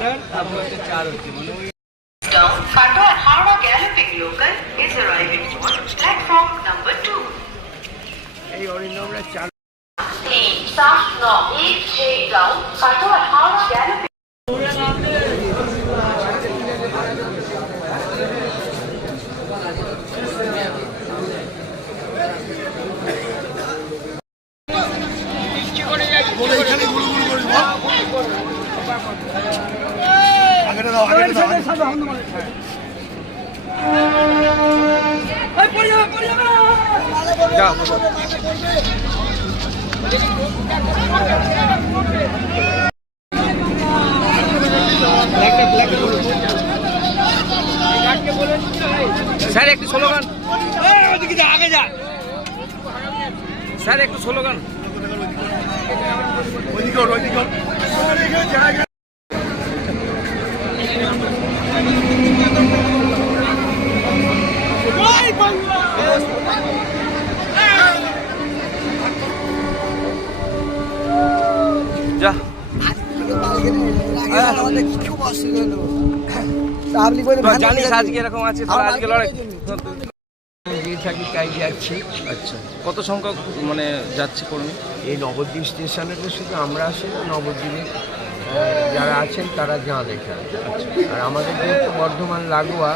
Katwa Howrah Galloping Local is arriving on platform number 2. এই অরিন্দমরা চার 3, 7, 9, 1, 6 down Katwa Howrah Galloping sir একটু slogan আগে যা স্যার একটু স্লোগান যা জানিস আজকে এরকম আছে আজকে লড়াই থাকি তাই যাচ্ছি। আচ্ছা, কত সংখ্যক মানে যাচ্ছে কর্মী? এই নবদ্বীপ স্টেশনে তো শুধু আমরা আসি না, নবদ্বীপে যারা আছেন তারা যান এখানে। আর আমাদের যেহেতু বর্ধমান লাগোয়া,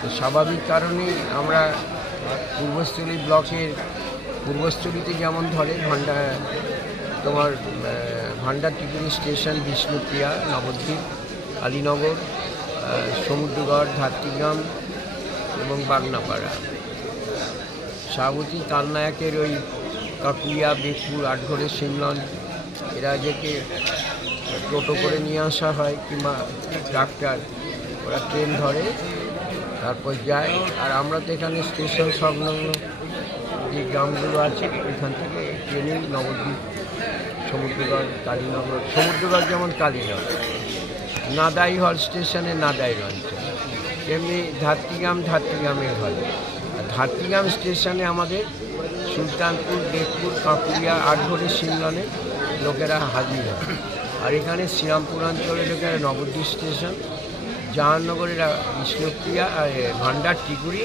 তো স্বাভাবিক কারণেই আমরা পূর্বস্থলী ব্লকের পূর্বস্থলীতে যেমন ধরে তোমার ভান্ডারটিপুরি স্টেশন, বিষ্ণুপ্রিয়া, নবদ্বীপ, আলীনগর, সমুদ্রগড়, ধাত্রীগ্রাম এবং বাগনাপাড়া, শাহবতী, তালনায়কের ওই কাকুলিয়া, বেগপুর, আটঘরে, সিমলন, এরা যেকে টোটো করে নিয়ে আসা হয় কিংবা ট্রাক্টর, ওরা ট্রেন ধরে তারপর যায়। আর আমরা তো এখানে স্টেশন সংলগ্ন যে গ্রামগুলো আছে এখান থেকে ট্রেনেই নবদ্বীপ, সমুদ্রগড়, কালীনগর, সমুদ্রগড় যেমন কালীনগর, নাদাই হল স্টেশনে নাদাই অঞ্চল, তেমনি ধাত্রীগ্রামের হল। আর ধাত্রীগ্রাম স্টেশনে আমাদের সুলতানপুর, বেগপুর, কাকুলিয়া, আটঘরে, সিমলনে লোকেরা হাজির হয়। আর এখানে শ্রীরামপুর অঞ্চলের লোকেরা নবদ্বীপ স্টেশন, জাহাননগরের বিষ্ণুপ্রিয়া, ভান্ডারটিপুরি,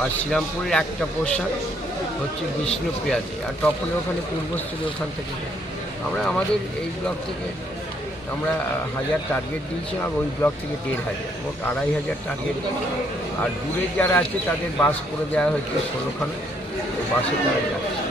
আর শ্রীরামপুরের একটা পোর্শন হচ্ছে বিষ্ণুপ্রিয়াতে, আর তখন ওখানে পূর্বস্থলী ওখান থেকে আমরা আমাদের এই ব্লক থেকে আমরা 1000 টার্গেট দিয়েছি, আর ওই ব্লক থেকে 1500, মোট 2500 টার্গেট। আর দূরের যারা আছে তাদের বাস করে দেওয়া হয়েছে 16খানা, বাসে তারা যাচ্ছে।